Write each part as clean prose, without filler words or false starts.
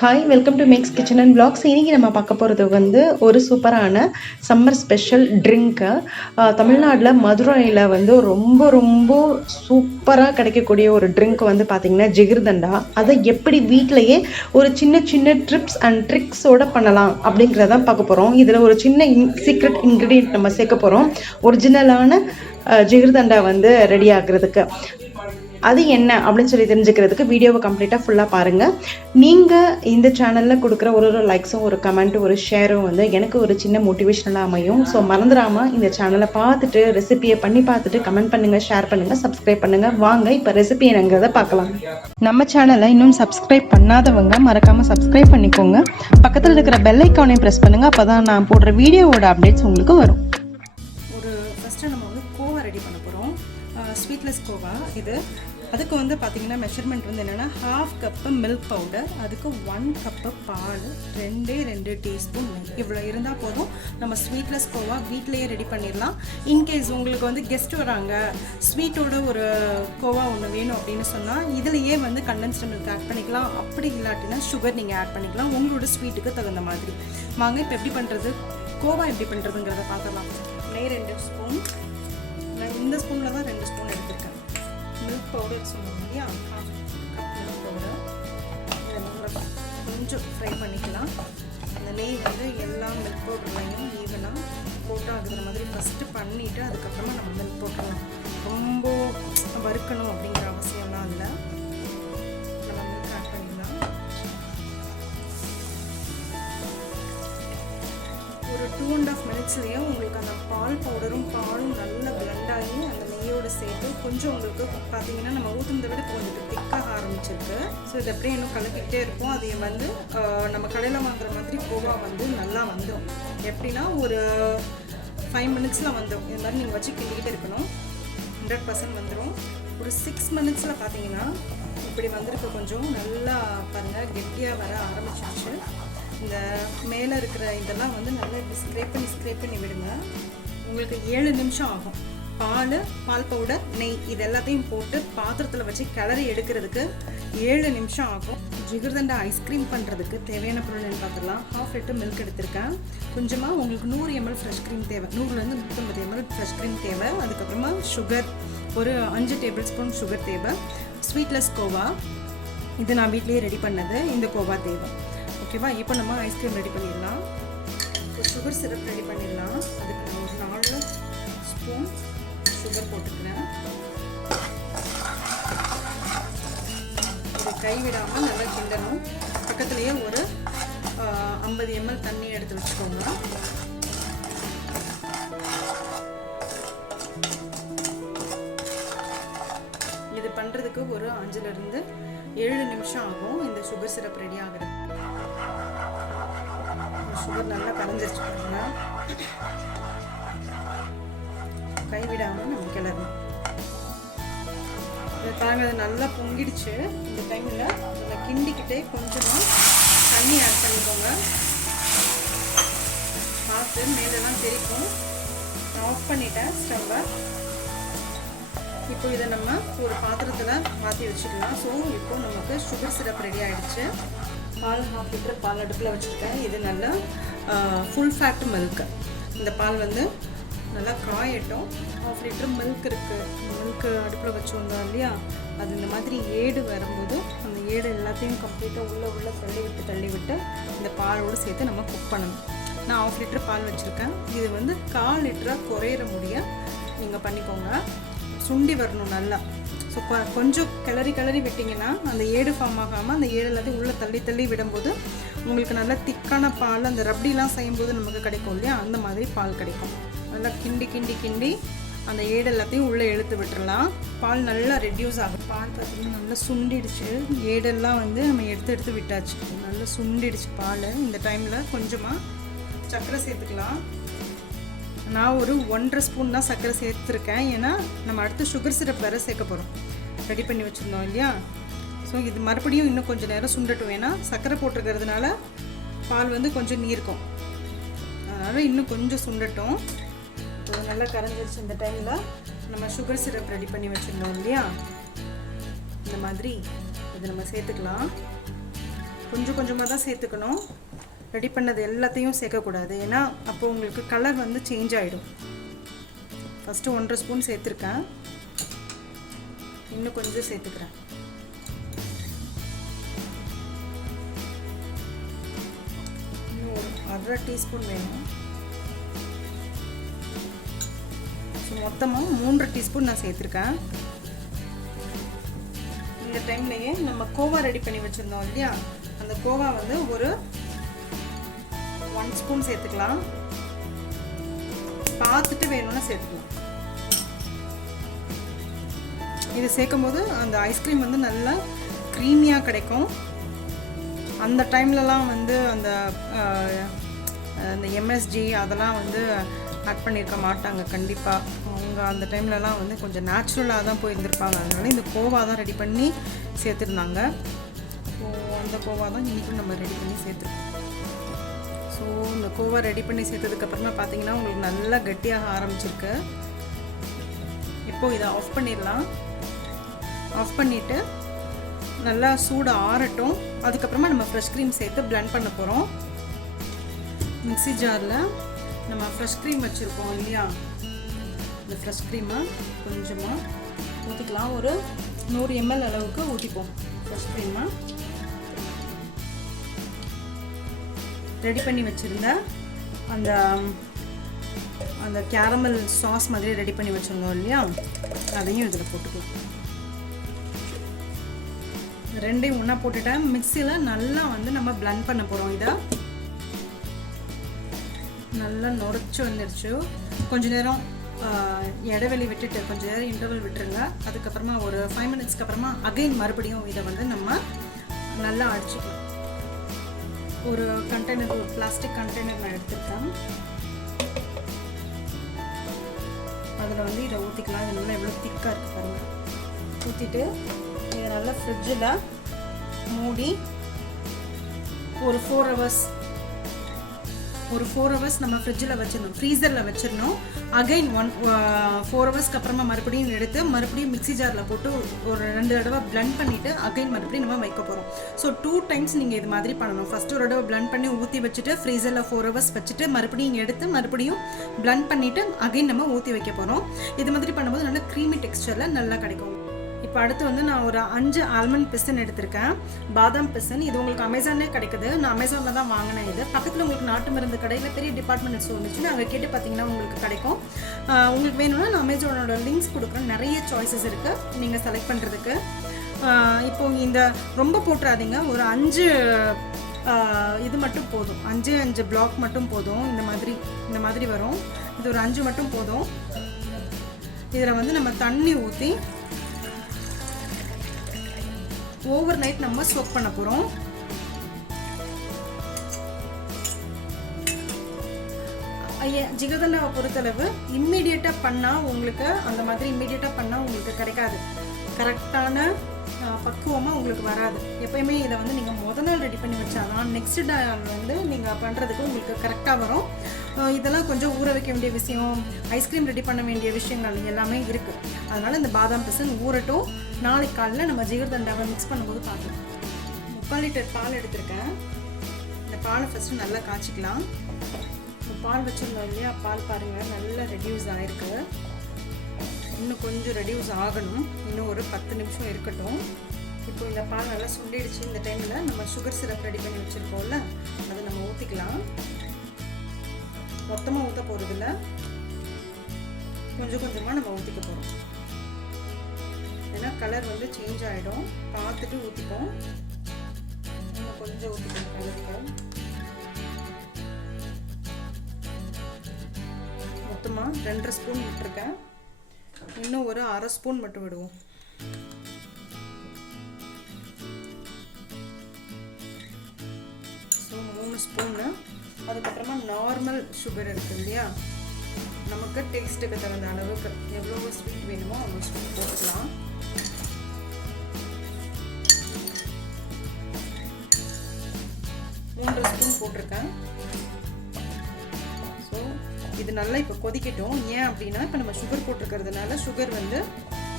Hi welcome to Max kitchen and blogs. இன்றைக்கி நம்ம பார்க்க போகிறது வந்து ஒரு சூப்பரான சம்மர் ஸ்பெஷல் ட்ரிங்க்கு. தமிழ்நாட்டில் மதுரையில் வந்து ரொம்ப ரொம்ப சூப்பராக கிடைக்கக்கூடிய ஒரு ட்ரிங்க் வந்து பார்த்திங்கன்னா ஜிகிர்தண்டா. அதை எப்படி வீட்டிலையே ஒரு சின்ன சின்ன ட்ரிப்ஸ் அண்ட் ட்ரிக்ஸோடு பண்ணலாம் அப்படிங்கிறதான் பார்க்க போகிறோம். இதில் ஒரு சின்ன சீக்ரெட் இன்க்ரீடியன்ட் நம்ம சேர்க்க போகிறோம் ஒரிஜினலான ஜிகிர்தண்டா வந்து ரெடி ஆகுறதுக்கு. அது என்ன அப்படின்னு சொல்லி தெரிஞ்சுக்கிறதுக்கு வீடியோவை கம்ப்ளீட்டாக ஃபுல்லாக பாருங்கள். நீங்கள் இந்த சேனலில் கொடுக்குற ஒரு லைக்ஸும் ஒரு கமெண்ட்டும் ஒரு ஷேரும் வந்து எனக்கு ஒரு சின்ன மோட்டிவேஷனலாக அமையும். ஸோ மறந்துடாமல் இந்த சேனலை பார்த்துட்டு ரெசிபியை பண்ணி பார்த்துட்டு கமெண்ட் பண்ணுங்கள், ஷேர் பண்ணுங்கள், சப்ஸ்கிரைப் பண்ணுங்கள். வாங்க இப்போ ரெசிபி என்னங்கிறத பார்க்கலாம். நம்ம சேனலை இன்னும் சப்ஸ்கிரைப் பண்ணாதவங்க மறக்காமல் சப்ஸ்கிரைப் பண்ணிக்கோங்க. பக்கத்தில் இருக்கிற பெல் ஐக்கானையும் ப்ரெஸ் பண்ணுங்கள். அப்போ தான் நான் போடுற வீடியோவோட அப்டேட்ஸ் உங்களுக்கு வரும். ஃபஸ்ட்டு நம்ம வந்து கோவா ரெடி பண்ண போகிறோம். ஸ்வீட்லெஸ் கோவா இது. அதுக்கு வந்து பார்த்திங்கன்னா மெஷர்மெண்ட் வந்து என்னென்னா 1/2 கப்பு மில்க் பவுடர், அதுக்கு 1 கப்பு பால், 2 டீஸ்பூன் இவ்வளோ இருந்தால் போதும். நம்ம ஸ்வீட்லெஸ் கோவா வீட்டிலையே ரெடி பண்ணிடலாம். இன்கேஸ் உங்களுக்கு வந்து கெஸ்ட் வராங்க, ஸ்வீட்டோட ஒரு கோவா ஒன்று வேணும் அப்படின்னு சொன்னால் இதுலையே வந்து கண்டென்ஸ்டு மில்க் ஆட் பண்ணிக்கலாம். அப்படி இல்லாட்டினா சுகர் நீங்கள் ஆட் பண்ணிக்கலாம் உங்களோட ஸ்வீட்டுக்கு தகுந்த மாதிரி. வாங்க இப்போ எப்படி பண்ணுறது, கோவா எப்படி பண்ணுறதுங்கிறத பார்க்கலாம். நெய் 2 ஸ்பூன், நான் இந்த ஸ்பூனில் தான் 2 ஸ்பூன் எடுத்துருக்கேன். மில்க் பவுடர் சொன்னோம் இல்லையா, 1/2 கப் மில்க் பவுடர். இதை நம்ம கொஞ்சம் ஃப்ரை பண்ணிக்கலாம். அந்த நெய் வந்து எல்லா மில்க் பவுடர்லையும் ஈவனாக போட்டு ஆகுற மாதிரி ஃபஸ்ட்டு பண்ணிவிட்டு அதுக்கப்புறமா நம்ம மில்க் போட்டுடலாம். ரொம்ப வறுக்கணும் அப்படிங்கிற அவசியம்லாம் இல்லை. நம்ம மில்க் ஆட் பண்ணிடலாம். ஒரு 2.5 மினிட்ஸ்லேயே உங்களுக்கு அந்த பால் பவுடரும் பாலும் நல்லா பிளெண்ட் ஆகி அந்த நெய்யோடு சேர்த்து கொஞ்சம் உங்களுக்கு பார்த்தீங்கன்னா நம்ம ஊற்றுனதை விட கொஞ்சம் திக்காக ஆரம்பிச்சிருக்கு. ஸோ இது அப்படியே இன்னும் கலக்கிட்டே இருக்கும். அது வந்து நம்ம கடையில் வாங்குற மாதிரி கோவா வந்து நல்லா வந்துடும். எப்படின்னா ஒரு 5 மினிட்ஸில் வந்துடும். இது மாதிரி நீங்கள் வச்சு கிண்டிக்கிட்டே இருக்கணும். 100% வந்துடும். ஒரு 6 மினிட்ஸில் பார்த்தீங்கன்னா இப்படி வந்திருக்கு. கொஞ்சம் நல்லா பாருங்கள் கெட்டியாக வர ஆரம்பிச்சிருச்சு. இந்த மேலே இருக்கிற இதெல்லாம் வந்து நல்லா ஸ்க்ரேப் பண்ணி விடுங்க. உங்களுக்கு 7 நிமிஷம் ஆகும். பால் பவுடர், நெய் இது எல்லாத்தையும் போட்டு பாத்திரத்தில் வச்சு கிளறி எடுக்கிறதுக்கு 7 நிமிஷம் ஆகும். ஜிகர்தண்டா ஐஸ்கிரீம் பண்ணுறதுக்கு தேவையான பொருள்னு பார்த்துக்கலாம். 1/2 லிட்டர் மில்க் எடுத்திருக்கேன். கொஞ்சமாக உங்களுக்கு 100 ml ஃப்ரெஷ் க்ரீம் தேவை, 100 to 150 ml ஃப்ரெஷ் க்ரீம் தேவை. அதுக்கப்புறமா சுகர் ஒரு 5 டேபிள் ஸ்பூன் சுகர் தேவை. ஸ்வீட்லெஸ் கோவா இது நான் வீட்லேயே ரெடி பண்ணது. இந்த கோவா தேவை. ஓகேவா, இப்போ நம்ம ஐஸ்கிரீம் ரெடி பண்ணிடலாம். ஒரு சுகர் சிரப் ரெடி பண்ணிடலாம். அதுக்கு நான் ஒரு 4 ஸ்பூன் சுகர் போட்டுக்கிறேன். இதை கைவிடாமல் நல்லா கிண்டணும். பக்கத்துலேயே ஒரு 50 ml தண்ணி எடுத்து வச்சுக்கோங்க. இது பண்ணுறதுக்கு ஒரு 5 to 7 நிமிஷம் ஆகும். இந்த சுகர் சிரப் ரெடி ஆகுறது. சுகர் நல்லா கரைஞ்சிருச்சு பாருங்க. கைவிடாமல் நம்ம கிளறணும். இந்த தாங்க அது நல்லா பொங்கிடுச்சு. இந்த டைமில் நம்ம கிண்டிக்கிட்டே கொஞ்சமாக தண்ணி ஆட் பண்ணிக்கோங்க. பார்த்து மேலெல்லாம் தெரிக்கும். நான் ஆஃப் பண்ணிட்டேன் ஸ்டவ்வை. இப்போ இதை நம்ம ஒரு பாத்திரத்தில் மாற்றி வச்சுக்கலாம். ஸோ இப்போ நமக்கு சுகர் சிரப் ரெடி ஆகிடுச்சு. பால் 1/2 லிட்டர் பால் அடுப்பில் வச்சுருக்கேன். இது நல்லா ஃபுல் ஃபேட் மில்க். இந்த பால் வந்து நல்லா காயட்டும். 1/2 லிட்டர் மில்க் இருக்குது. மில்க்கு அடுப்பில் வச்சுருந்தோம் இல்லையா, அது இந்த மாதிரி ஏடு வரும்போது அந்த ஏடு எல்லாத்தையும் கம்ப்ளீட்டாக உள்ளே தள்ளி விட்டு இந்த பாலோடு சேர்த்து நம்ம குக் பண்ணணும். நான் 1/2 லிட்டர் பால் வச்சுருக்கேன். இது வந்து 1/4 லிட்டராக குறையிற முடிய நீங்கள் பண்ணிக்கோங்க. சுண்டி வரணும் நல்லா. ஸோ கொஞ்சம் கிளறி விட்டிங்கன்னா அந்த ஏடு ஃபார்ம் ஆகாமல் அந்த ஏடு எல்லாத்தையும் உள்ளே தள்ளி விடும்போது உங்களுக்கு நல்லா திக்கான பால் அந்த ரப்டிலாம் செய்யும்போது நமக்கு கிடைக்கும் இல்லையா, அந்த மாதிரி பால் கிடைக்கும். நல்லா கிண்டி அந்த ஏடு எல்லாத்தையும் உள்ளே இழுத்து விட்டுடலாம். பால் நல்லா ரெடியூஸ் ஆகும். பால் பார்த்திங்கன்னா நல்லா சுண்டிடுச்சு. ஏடெல்லாம் வந்து நம்ம எடுத்து விட்டாச்சு. நல்லா சுண்டிடுச்சு பால். இந்த டைமில் கொஞ்சமாக சர்க்கரை சேர்த்துக்கலாம். நான் ஒரு 1.5 ஸ்பூன் தான் சர்க்கரை சேர்த்துருக்கேன். ஏன்னா நம்ம அடுத்து சுகர் சிரப் வேறு சேர்க்க போகிறோம். ரெடி பண்ணி வச்சுருந்தோம் இல்லையா. ஸோ இது மறுபடியும் இன்னும் கொஞ்சம் நேரம் சுண்டட்டும். ஏன்னா சர்க்கரை போட்டிருக்கிறதுனால பால் வந்து கொஞ்சம் நீர்க்கும். அதனால் இன்னும் கொஞ்சம் சுண்டட்டும். நல்லா கரைஞ்சிருச்சு. இந்த டைமில் நம்ம சுகர் சிரப் ரெடி பண்ணி வச்சுருந்தோம் இல்லையா, இந்த மாதிரி இதை நம்ம சேர்த்துக்கலாம். கொஞ்சம் கொஞ்சமாக தான் சேர்த்துக்கணும். ரெடி பண்ணது எல்லாத்தையும் சேர்க்கக்கூடாது, ஏன்னா அப்போ உங்களுக்கு கலர் வந்து சேஞ்ச் ஆகிடும். ஃபஸ்ட்டு 1.5 ஸ்பூன் சேர்த்துருக்கேன், இன்னும் கொஞ்சம் சேர்த்துக்கிறேன். இன்னும் ஒரு 1/2 டீஸ்பூன் வேணும். ஸோ மொத்தமாக 3 டீஸ்பூன் நான் சேர்த்துருக்கேன். இந்த டைம்லையே நம்ம கோவா ரெடி பண்ணி வச்சுருந்தோம் இல்லையா, அந்த கோவா வந்து ஒரு 1 ஸ்பூன் சேர்த்துக்கலாம். பார்த்துட்டு வேணும்னா சேர்த்துக்கலாம். இது சேர்க்கும் போது அந்த ஐஸ்கிரீம் வந்து நல்லா க்ரீமியாக கிடைக்கும். அந்த டைம்லலாம் வந்து அந்த எம்எஸ்ஜி அதெல்லாம் வந்து ஆட் பண்ணியிருக்க மாட்டாங்க கண்டிப்பாக. அவங்க அந்த டைம்லலாம் வந்து கொஞ்சம் நேச்சுரலாக தான் போயிருந்துருப்பாங்க. அதனால இந்த கோவா தான் ரெடி பண்ணி சேர்த்துருந்தாங்க. ஸோ அந்த கோவா தான் இன்றைக்கும் நம்ம ரெடி பண்ணி சேர்த்துருக்கோம். ஸோ இந்த கோவா ரெடி பண்ணி சேர்த்ததுக்கப்புறமா பார்த்தீங்கன்னா உங்களுக்கு நல்லா கட்டியாக ஆரம்பிச்சிருக்கு. இப்போது இதை ஆஃப் பண்ணிடலாம். ஆஃப் பண்ணிவிட்டு நல்லா சூடு ஆறட்டும். அதுக்கப்புறமா நம்ம ஃப்ரெஷ் க்ரீம் சேர்த்து பிளெண்ட் பண்ண போகிறோம். மிக்ஸி ஜாரில் நம்ம ஃப்ரெஷ் க்ரீம் வச்சுருக்கோம் இல்லையா, இந்த ஃப்ரெஷ் க்ரீமை கொஞ்சமாக ஊற்றிக்கலாம். ஒரு 100 ml அளவுக்கு ஊற்றிப்போம். ஃப்ரெஷ் க்ரீமை ரெடி பண்ணி வச்சுருந்த அந்த அந்த கேரமல் சாஸ் மாதிரி ரெடி பண்ணி வச்சுருந்தோம் இல்லையா, அதையும் இதில் போட்டுக்கலாம். ரெண்டையும் ஒன்றா போட்டுட்டேன். மிக்சியில் நல்லா வந்து நம்ம பிளெண்ட் பண்ண போகிறோம். இதை நல்லா நுரைச்சி வந்துடுச்சு. கொஞ்ச நேரம் இடைவெளி விட்டுட்டு கொஞ்சம் நேரம் இன்டர்வல் விட்டுருங்க. அதுக்கப்புறமா ஒரு 5 மினிட்ஸ்க்கு அப்புறமா அகைன் மறுபடியும் இதை வந்து நம்ம நல்லா அடிச்சுக்கலாம். ஒரு கண்டெய்னர், ஒரு பிளாஸ்டிக் கண்டெய்னர் நான் எடுத்துருக்கேன். அதில் வந்து இதை ஊற்றிக்கலாம். இது நல்லா எவ்வளோ திக்காக இருக்குது பாருங்கள். ஊற்றிட்டு இதை நல்லா ஃப்ரிட்ஜில் மூடி ஒரு 4 ஹவர்ஸ் நம்ம ஃப்ரிட்ஜில் வச்சிடணும், ஃப்ரீசரில் வச்சிடணும். அகைன் 4 ஹவர்ஸ்க்கு அப்புறமா மறுபடியும் எடுத்து மறுபடியும் மிக்ஸி ஜாரில் போட்டு ஒரு 2 தடவை பிளெண்ட் பண்ணிவிட்டு அகைன் மறுபடியும் நம்ம வைக்க போகிறோம். ஸோ 2 டைம்ஸ் நீங்கள் இது மாதிரி பண்ணணும். ஃபஸ்ட்டு ஒரு தடவை பிளெண்ட் பண்ணி ஊற்றி வச்சுட்டு ஃப்ரீசரில் 4 ஹவர்ஸ் வச்சுட்டு மறுபடியும் எடுத்து மறுபடியும் பிளெண்ட் பண்ணிவிட்டு அகைன் நம்ம ஊற்றி வைக்க போகிறோம். இது மாதிரி பண்ணும்போது நல்லா க்ரீமி டெக்ஸ்சரில் நல்லா கிடைக்கும். இப்போ அடுத்து வந்து நான் ஒரு 5 ஆல்மண்ட் பிசன் எடுத்திருக்கேன், பாதாம் பிசன். இது உங்களுக்கு அமேசானே கிடைக்குது. நான் அமேசானில் தான் வாங்கினேன். இது பக்கத்தில் உங்களுக்கு நாட்டு மருந்து கடையில் பெரிய டிபார்ட்மெண்ட் ஸ்டோர் இருந்துச்சுன்னா அங்கே கேட்டு பார்த்தீங்கன்னா உங்களுக்கு கிடைக்கும். உங்களுக்கு வேணும்னா நான் அமேசானோட லிங்க்ஸ் கொடுக்குறேன். நிறைய சாய்ஸஸ் இருக்குது நீங்கள் செலக்ட் பண்ணுறதுக்கு. இப்போது இந்த ரொம்ப போட்டுறாதீங்க, ஒரு 5 இது மட்டும் போதும். 5 பிளாக் மட்டும் போதும். இந்த மாதிரி வரும். இது ஒரு 5 மட்டும் போதும். இதில் வந்து நம்ம தண்ணி ஊற்றி ஓவர் நைட் நம்ம சோக் பண்ண போகிறோம். ஜிகர்தண்டாவை பொறுத்தளவு இம்மிடியேட்டாக பண்ணால் உங்களுக்கு அந்த மாதிரி உங்களுக்கு கிடைக்காது. கரெக்டான பக்குவமாக உங்களுக்கு வராது. எப்போயுமே இதை வந்து நீங்கள் முதல் நாள் ரெடி பண்ணி வச்சாதான் நெக்ஸ்ட் நாள் வந்து நீங்கள் பண்ணுறதுக்கு உங்களுக்கு கரெக்டாக வரும். இதெல்லாம் கொஞ்சம் ஊற வைக்க வேண்டிய விஷயம், ஐஸ்கிரீம் ரெடி பண்ண வேண்டிய விஷயங்கள் எல்லாமே இருக்குது. அதனால் இந்த பாதாம் பிசன் ஊறட்டும். நாளைக்கு காலையில் நம்ம ஜிகர்தண்டாவை மிக்ஸ் பண்ணும்போது பார்க்கலாம். 3/4 லிட்டர் பால் எடுத்திருக்கேன். இந்த பாலை ஃபஸ்ட்டு நல்லா காய்ச்சிக்கலாம். பால் வச்சுருந்தோம் இல்லையா, பால் பாருங்கள் நல்லா ரெடியூஸ் ஆகிருக்கு. இன்னும் கொஞ்சம் ரெடியூஸ் ஆகணும். இன்னும் ஒரு 10 நிமிஷம் இருக்கட்டும். இப்போ இந்த பால் நல்லா சுண்டிடுச்சு. இந்த டைமில் நம்ம சுகர் சிரப் ரெடி பண்ணி வச்சுருக்கோம்ல, அதை நம்ம ஊற்றிக்கலாம். மொத்தமாக ஊற்ற போகிறதில்ல, கொஞ்சம் கொஞ்சமாக நம்ம ஊற்றிக்க போகிறோம். ஏன்னா கலர் வந்து சேஞ்ச் ஆகிடும். பார்த்துட்டு ஊற்றிப்போம். இன்னும் கொஞ்சம் ஊற்றிக்கணும் கலருக்கு. மொத்தமாக 2.5 ஸ்பூன் விட்டுருக்கேன். இன்னும் ஒரு 1/2 ஸ்பூன் மட்டும் விடுவோம். ஸோ 3 ஸ்பூன்னு. அதுக்கப்புறமா நார்மல் சுகர் இருக்குது இல்லையா, நமக்கு டேஸ்ட்டுக்கு தகுந்த அளவுக்கு எவ்வளோ ஸ்வீட் வேணுமோ அவ்வளோ ஸ்வீட் போட்டுக்கலாம். மூன்று ஸ்பூன் போட்டிருக்கேன். ஸோ இது நல்லா இப்போ கொதிக்கட்டும். ஏன் அப்படின்னா இப்போ நம்ம சுகர் போட்டிருக்கிறதுனால சுகர் வந்து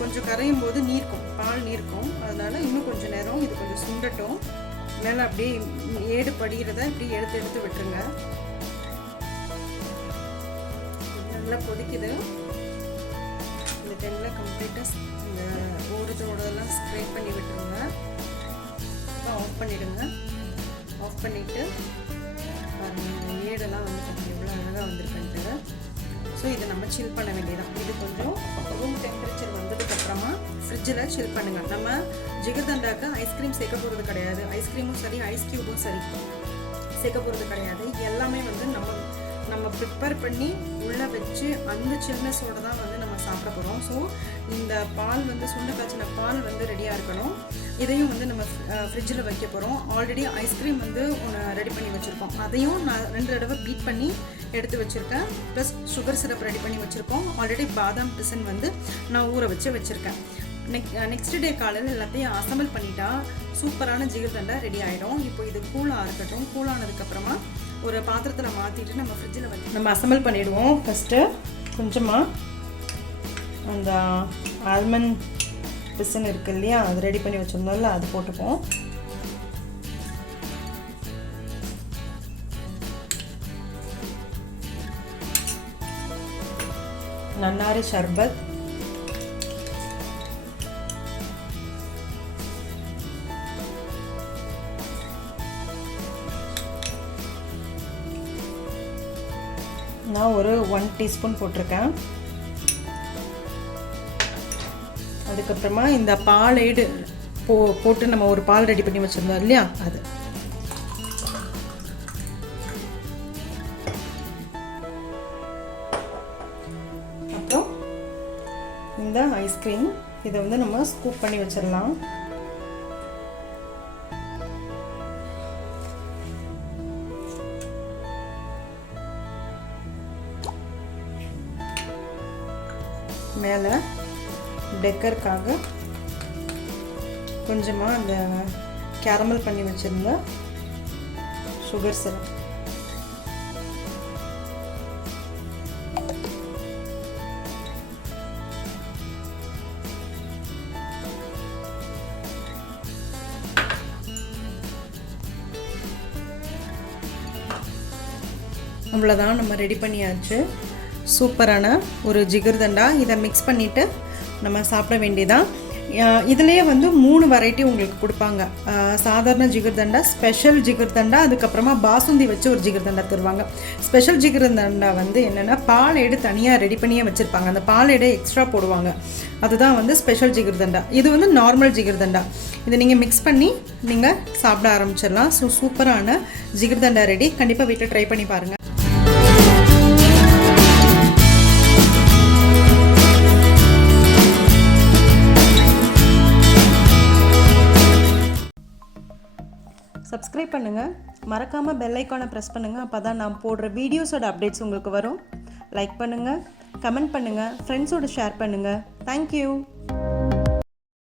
கொஞ்சம் கரையும் போது நீர்க்கும், பால் நீர்க்கும். அதனால இன்னும் கொஞ்சம் நேரம் இது கொஞ்சம் சுண்டட்டும். மேலே அப்படியே ஏடு படிகிறத இப்படி எடுத்து எடுத்து விட்டுருங்க. நல்லா கொதிக்குது. இந்த டைமில் கம்ப்ளீட்டாக இந்த ஓரத்தோடலாம் ஸ்க்ரேப் பண்ணி விட்டுருங்க. ஆஃப் பண்ணிவிடுங்க. ஆஃப் பண்ணிவிட்டு பாருங்கள் ஏடெல்லாம் வந்து கொஞ்சம் எவ்வளோ அழகாக வந்திருக்குன்ட்டு. ஸோ இதை நம்ம சில் பண்ண வேண்டியதான். இது கொஞ்சம் ரூம் டெம்பரேச்சர் வந்ததுக்கப்புறமா ஃப்ரிட்ஜில் சில் பண்ணுங்கள். நம்ம ஜிகர்தண்டாக்கு ஐஸ்கிரீம் சேர்க்க போகிறது கிடையாது. ஐஸ்கிரீமும் சரி ஐஸ் க்யூபும் சரி சேர்க்க போகிறது கிடையாது. எல்லாமே வந்து நம்ம ப்ரிப்பேர் பண்ணி உள்ளே வச்சு அந்த சில்னஸோடு தான் வந்து நம்ம சாப்பிட போகிறோம். ஸோ இந்த பால் வந்து சுண்ட காய்ச்சின பால் வந்து ரெடியாக இருக்கணும். இதையும் வந்து நம்ம ஃப்ரிட்ஜில் வைக்க போகிறோம். ஆல்ரெடி ஐஸ்கிரீம் வந்து ஒன்று ரெடி பண்ணி வச்சுருக்கோம். அதையும் நான் 2 தடவை பீட் பண்ணி எடுத்து வச்சுருக்கேன். ப்ளஸ் சுகர் சிரப் ரெடி பண்ணி வச்சுருக்கோம். ஆல்ரெடி பாதாம் பிசன் வந்து நான் ஊற வச்சுருக்கேன். நெக்ஸ்ட் டே காலையில் எல்லாத்தையும் அசம்பிள் பண்ணிட்டா சூப்பரான ஜிகர்தண்டா ரெடி ஆகிடும். இப்போ இது கூலாக இருக்கட்டும். கூலானதுக்கப்புறமா ஒரு பாத்திரத்தில் மாற்றிட்டு நம்ம ஃப்ரிட்ஜில் வச்சு நம்ம அசம்பிள் பண்ணிவிடுவோம். ஃபஸ்ட்டு கொஞ்சமாக அந்த ஆல்மண்ட் பிசன் இருக்குது இல்லையா, அது ரெடி பண்ணி வச்சுருந்தோம்ல, அது போட்டுப்போம். நன்னாரி ஷர்பத், நான் ஒரு 1 டீஸ்பூன் போட்டிருக்கேன். அதுக்கப்புறமா இந்த பால் ஏடு போட்டு நம்ம ஒரு பால் ரெடி பண்ணி வச்சுருந்தோம் இல்லையா, அது அப்புறம் இந்த ஐஸ்கிரீம் இதை வந்து நம்ம ஸ்கூப் பண்ணி வச்சிடலாம். மேலே டெக்கருக்காக கொஞ்சமாக அந்த கேரமல் பண்ணி வச்சுருந்த சுகர் சிரப், அவ்வளோதான், நம்ம ரெடி பண்ணியாச்சு. சூப்பரான ஒரு ஜிகர்தண்டா. இதை மிக்ஸ் பண்ணிவிட்டு நம்ம சாப்பிட வேண்டியதான். இதுலேயே வந்து 3 வெரைட்டி உங்களுக்கு கொடுப்பாங்க. சாதாரண ஜிகர்தண்டா, ஸ்பெஷல் ஜிகர்தண்டா, அதுக்கப்புறமா பாசுந்தி வச்சு ஒரு ஜிகர்தண்டா தருவாங்க. ஸ்பெஷல் ஜிகர்தண்டா வந்து என்னென்னா பால் ஏடு தனியாக ரெடி பண்ணியே வச்சுருப்பாங்க. அந்த பால் ஏடை எக்ஸ்ட்ரா போடுவாங்க. அதுதான் வந்து ஸ்பெஷல் ஜிகர்தண்டா. இது வந்து நார்மல் ஜிகர்தண்டா. இதை நீங்கள் மிக்ஸ் பண்ணி நீங்கள் சாப்பிட ஆரம்பிச்சிடலாம். ஸோ சூப்பரான ஜிகர்தண்டா ரெடி. கண்டிப்பாக வீட்டில் ட்ரை பண்ணி பாருங்கள். சப்ஸ்கிரைப் பண்ணுங்கள், மறக்காமல் பெல் ஐக்கானை ப்ரெஸ் பண்ணுங்கள். அப்போ தான் நான் போடுற வீடியோஸோட அப்டேட்ஸ் உங்களுக்கு வரும். லைக் பண்ணுங்கள், கமெண்ட் பண்ணுங்கள், ஃப்ரெண்ட்ஸோடு ஷேர் பண்ணுங்கள். தேங்க்யூ.